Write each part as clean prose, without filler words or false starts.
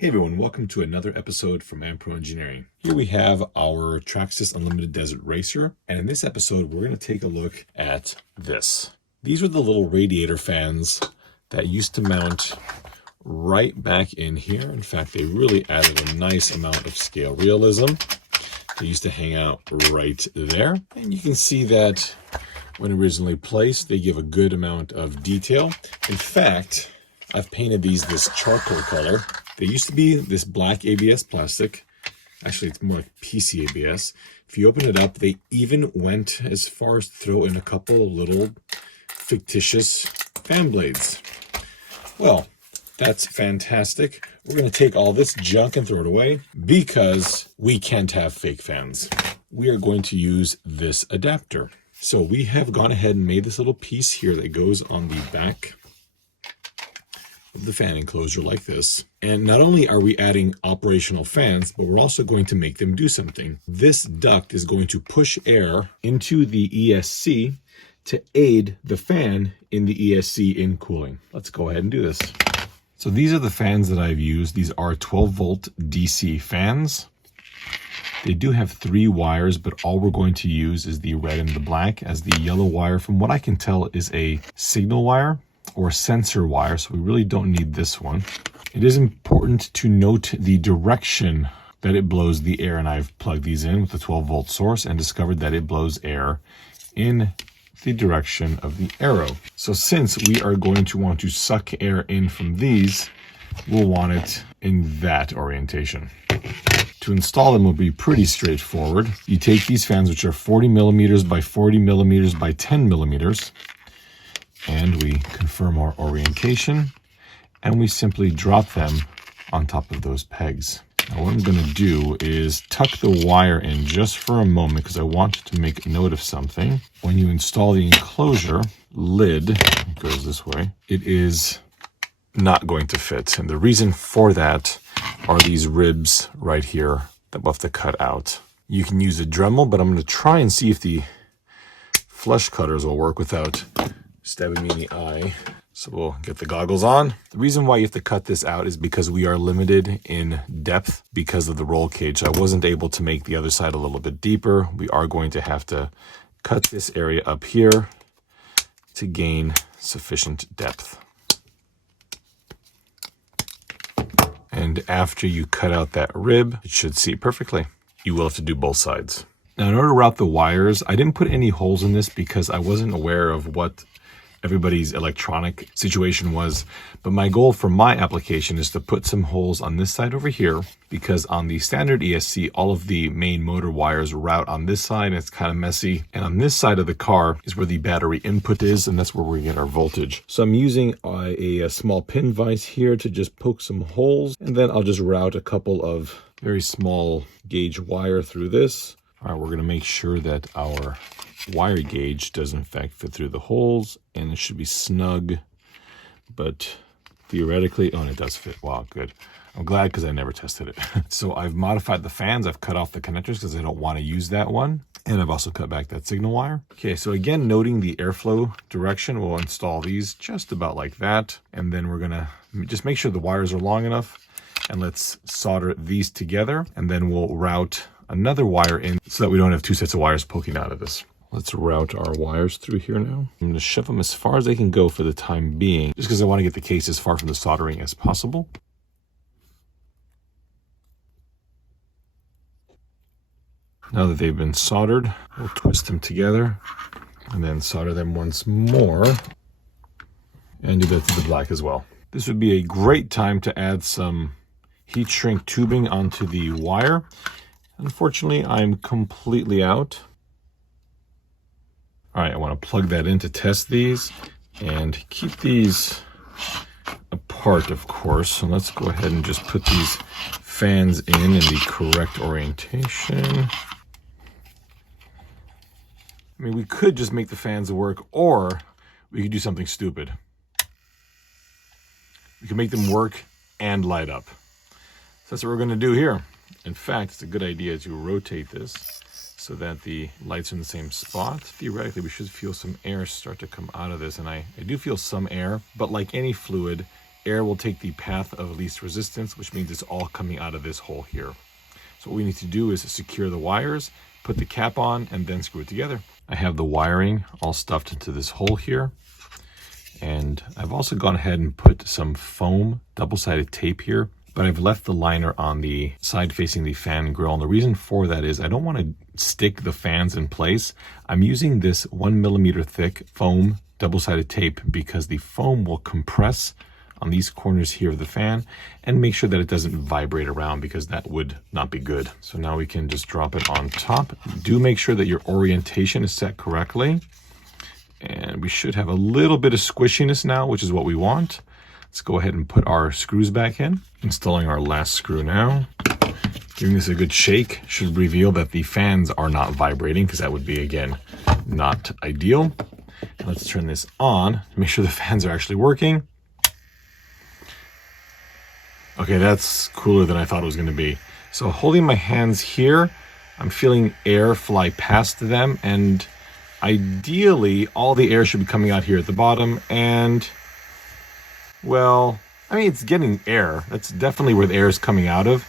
Hey everyone, welcome to another episode from Ampro Engineering. Here we have our Traxxas Unlimited Desert Racer, and in this episode we're going to take a look at this. These are the little radiator fans that used to mount right back in here. In fact, they really added a nice amount of scale realism. They used to hang out right there, and you can see that when originally placed, they give a good amount of detail. In fact, I've painted these this charcoal color. They used to be this black ABS plastic. Actually, it's more like PC ABS. If you open it up, they even went as far as to throw in a couple little fictitious fan blades. Well, that's fantastic. We're going to take all this junk and throw it away because we can't have fake fans. We are going to use this adapter. So we have gone ahead and made this little piece here that goes on the back of the fan enclosure like this. And not only are we adding operational fans, but we're also going to make them do something. This duct is going to push air into the ESC to aid the fan in the ESC in cooling. Let's go ahead and do this. So these are the fans that I've used. These are 12 volt DC fans. They do have 3 wires, but all we're going to use is the red and the black, as the yellow wire, from what I can tell, is a signal wire or sensor wire, so we really don't need this one. It is important to note the direction that it blows the air, and I've plugged these in with the 12 volt source and discovered that it blows air in the direction of the arrow. So since we are going to want to suck air in from these, we'll want it in that orientation. To install them will be pretty straightforward. You take these fans, which are 40 millimeters by 40 millimeters by 10 millimeters, and we confirm our orientation, and we simply drop them on top of those pegs. Now what I'm going to do is tuck the wire in just for a moment because I want to make note of something. When you install the enclosure lid, it goes this way, it is not going to fit. And the reason for that are these ribs right here that we'll have to cut out. You can use a Dremel, but I'm going to try and see if the flush cutters will work without stabbing me in the eye. So we'll get the goggles on. The reason why you have to cut this out is because we are limited in depth because of the roll cage. So I wasn't able to make the other side a little bit deeper. We are going to have to cut this area up here to gain sufficient depth. And after you cut out that rib, it should seat perfectly. You will have to do both sides. Now, in order to route the wires, I didn't put any holes in this because I wasn't aware of what everybody's electronic situation was, but my goal for my application is to put some holes on this side over here, because on the standard ESC, all of the main motor wires route on this side, and it's kind of messy, and on this side of the car is where the battery input is, and that's where we get our voltage. So I'm using a small pin vise here to just poke some holes, and then I'll just route a couple of very small gauge wire through this. All right, we're going to make sure that our wire gauge does in fact fit through the holes, and it should be snug, but theoretically, oh, and it does fit. Wow, good. I'm glad because I never tested it. So I've modified the fans. I've cut off the connectors because I don't want to use that one, and I've also cut back that signal wire. Okay, so again, noting the airflow direction, we'll install these just about like that, and then we're going to just make sure the wires are long enough, and let's solder these together, and then we'll route another wire in so that we don't have 2 sets of wires poking out of this. Let's route our wires through here now. I'm going to shove them as far as they can go for the time being, just because I want to get the case as far from the soldering as possible. Now that they've been soldered, we'll twist them together and then solder them once more and do that to the black as well. This would be a great time to add some heat shrink tubing onto the wire. Unfortunately, I'm completely out. All right, I want to plug that in to test these and keep these apart, of course. So let's go ahead and just put these fans in the correct orientation. I mean, we could just make the fans work, or we could do something stupid. We can make them work and light up. So that's what we're going to do here. In fact, it's a good idea to rotate this so that the lights are in the same spot. Theoretically, we should feel some air start to come out of this, and I do feel some air, but like any fluid, air will take the path of least resistance, which means it's all coming out of this hole here. So what we need to do is secure the wires, put the cap on, and then screw it together. I have the wiring all stuffed into this hole here. And I've also gone ahead and put some foam double-sided tape here, but I've left the liner on the side facing the fan grill. And the reason for that is I don't want to stick the fans in place. I'm using this 1 millimeter thick foam double-sided tape because the foam will compress on these corners here of the fan and make sure that it doesn't vibrate around, because that would not be good. So now we can just drop it on top. Do make sure that your orientation is set correctly. And we should have a little bit of squishiness now, which is what we want. Let's go ahead and put our screws back in. Installing our last screw now. Giving this a good shake should reveal that the fans are not vibrating, because that would be, again, not ideal. Let's turn this on to make sure the fans are actually working. Okay, that's cooler than I thought it was going to be. So holding my hands here, I'm feeling air fly past them, and ideally all the air should be coming out here at the bottom. And, well, I mean, it's getting air. That's definitely where the air is coming out of.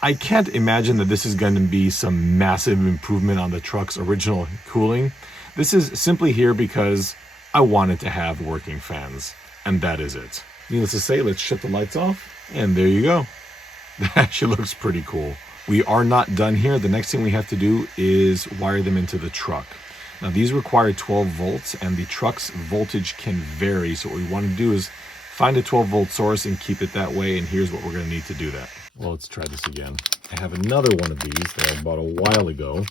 I can't imagine that this is going to be some massive improvement on the truck's original cooling. This is simply here because I wanted to have working fans, and that is it. Needless to say, let's shut the lights off. And there you go. That actually looks pretty cool. We are not done here. The next thing we have to do is wire them into the truck. Now these require 12 volts and the truck's voltage can vary. So what we want to do is find a 12 volt source and keep it that way. And here's what we're going to need to do that. Well, let's try this again. I have another one of these that I bought a while ago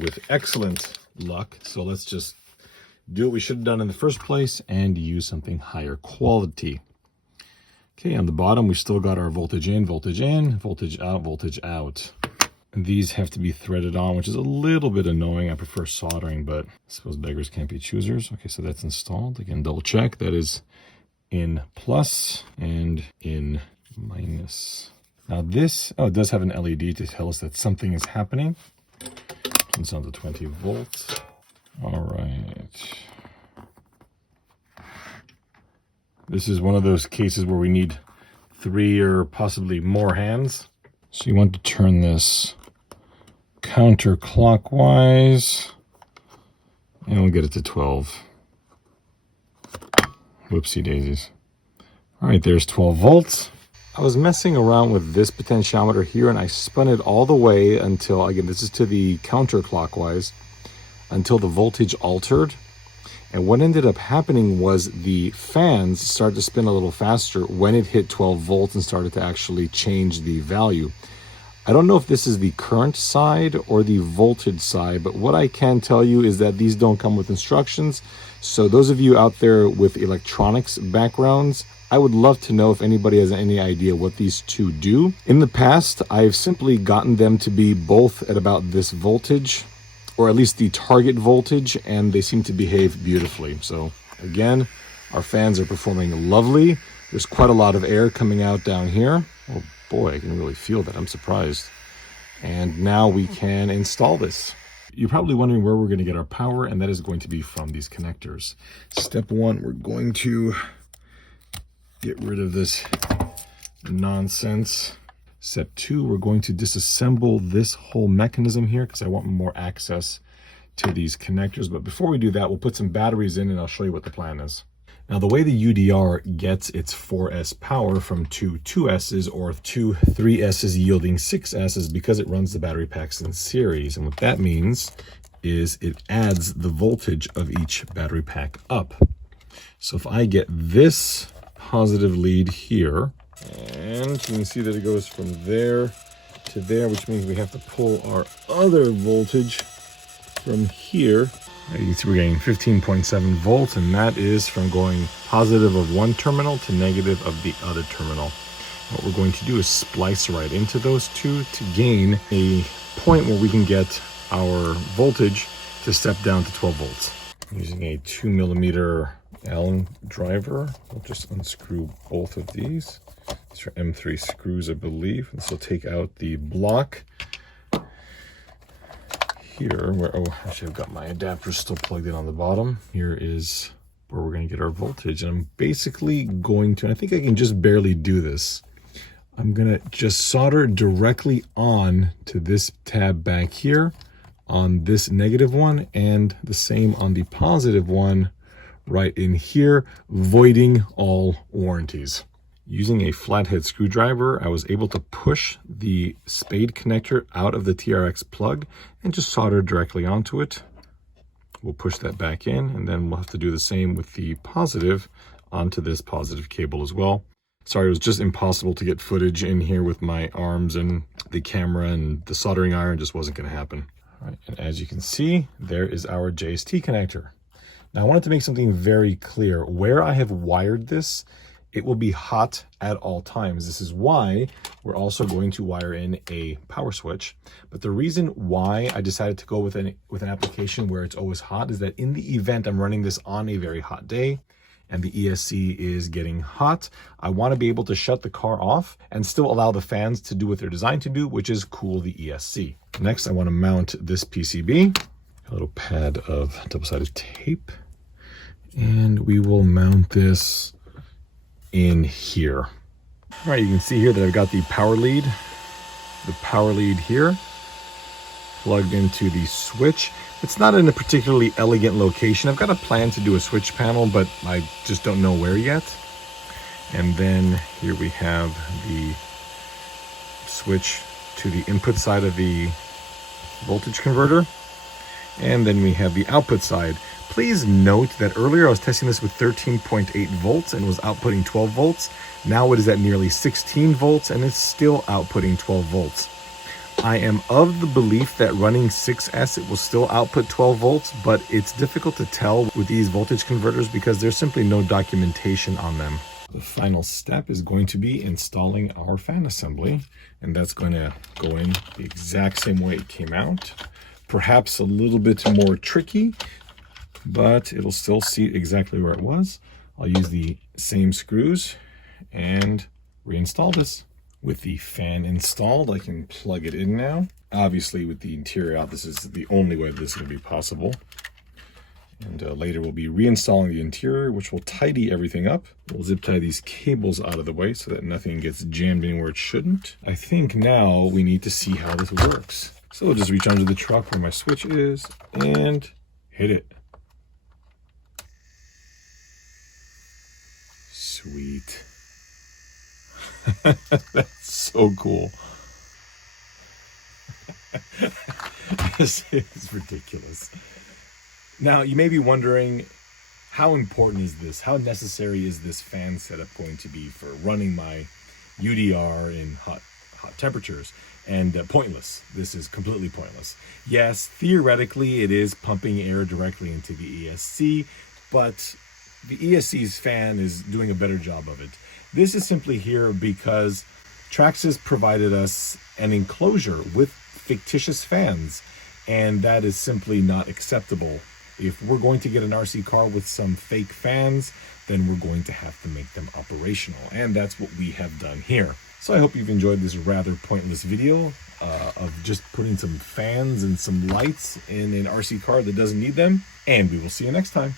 with excellent luck. So let's just do what we should have done in the first place and use something higher quality. Okay, on the bottom, we still got our voltage in, voltage out, voltage out. And these have to be threaded on, which is a little bit annoying. I prefer soldering, but I suppose beggars can't be choosers. Okay, so that's installed. Again, double check. That is in plus and in minus. Now this, oh, it does have an LED to tell us that something is happening. Turns on to 20 volts. All right. This is one of those cases where we need 3 or possibly more hands. So you want to turn this counterclockwise, and we'll get it to 12. Whoopsie daisies. All right, there's 12 volts. I was messing around with this potentiometer here, and I spun it all the way until, again, this is to the counterclockwise, until the voltage altered. And what ended up happening was the fans started to spin a little faster when it hit 12 volts and started to actually change the value. I don't know if this is the current side or the voltage side, but what I can tell you is that these don't come with instructions. So those of you out there with electronics backgrounds, I would love to know if anybody has any idea what these two do. In the past, I've simply gotten them to be both at about this voltage, or at least the target voltage, and they seem to behave beautifully. So again, our fans are performing lovely. There's quite a lot of air coming out down here. Oh boy, I can really feel that. I'm surprised. And now we can install this. You're probably wondering where we're going to get our power, and that is going to be from these connectors. Step one, we're going to get rid of this nonsense. Step two, we're going to disassemble this whole mechanism here because I want more access to these connectors. But before we do that, we'll put some batteries in and I'll show you what the plan is. Now, the way the UDR gets its 4S power from two 2S's or two 3S's yielding 6S is because it runs the battery packs in series. And what that means is it adds the voltage of each battery pack up. So if I get this positive lead here, and you can see that it goes from there to there, which means we have to pull our other voltage from here. You can see we're getting 15.7 volts, and that is from going positive of one terminal to negative of the other terminal. What we're going to do is splice right into those two to gain a point where we can get our voltage to step down to 12 volts. I'm using a 2 millimeter Allen driver. We'll just unscrew both of these. These are M3 screws, I believe. This will take out the block here where, oh, actually I've got my adapter still plugged in on the bottom. Here is where we're going to get our voltage. And I'm basically going to, and I think I can just barely do this. I'm going to just solder directly on to this tab back here on this negative one, and the same on the positive one right in here, voiding all warranties. Using a flathead screwdriver, I was able to push the spade connector out of the TRX plug and just solder directly onto it. We'll push that back in, and then we'll have to do the same with the positive onto this positive cable as well. Sorry, it was just impossible to get footage in here with my arms and the camera, and the soldering iron just wasn't going to happen. All right, and as you can see, there is our JST connector. Now I wanted to make something very clear. Where I have wired this, it will be hot at all times. This is why we're also going to wire in a power switch. But the reason why I decided to go with an application where it's always hot is that in the event I'm running this on a very hot day, and the ESC is getting hot, I want to be able to shut the car off and still allow the fans to do what they're designed to do, which is cool the ESC. Next, I want to mount this PCB, a little pad of double-sided tape, and we will mount this in here. All right, you can see here that I've got the power lead here, plugged into the switch. It's not in a particularly elegant location. I've got a plan to do a switch panel, but I just don't know where yet. And then here we have the switch to the input side of the voltage converter. And then we have the output side. Please note that earlier I was testing this with 13.8 volts and was outputting 12 volts. Now it is at nearly 16 volts and it's still outputting 12 volts. I am of the belief that running 6S, it will still output 12 volts, but it's difficult to tell with these voltage converters because there's simply no documentation on them. The final step is going to be installing our fan assembly, and that's going to go in the exact same way it came out. Perhaps a little bit more tricky, but it'll still seat exactly where it was. I'll use the same screws and reinstall this. With the fan installed, I can plug it in now. Obviously, with the interior out, this is the only way this is going to be possible. And later we'll be reinstalling the interior, which will tidy everything up. We'll zip tie these cables out of the way so that nothing gets jammed anywhere it shouldn't. I think now we need to see how this works. So we'll just reach under the truck where my switch is and hit it. Sweet. That's so cool. This is ridiculous. Now, you may be wondering, how important is this? How necessary is this fan setup going to be for running my UDR in hot temperatures? And pointless. This is completely pointless. Yes, theoretically, it is pumping air directly into the ESC, but the ESC's fan is doing a better job of it. This is simply here because Traxxas provided us an enclosure with fictitious fans, and that is simply not acceptable. If we're going to get an RC car with some fake fans, then we're going to have to make them operational, and that's what we have done here. So I hope you've enjoyed this rather pointless video of just putting some fans and some lights in an RC car that doesn't need them, and we will see you next time.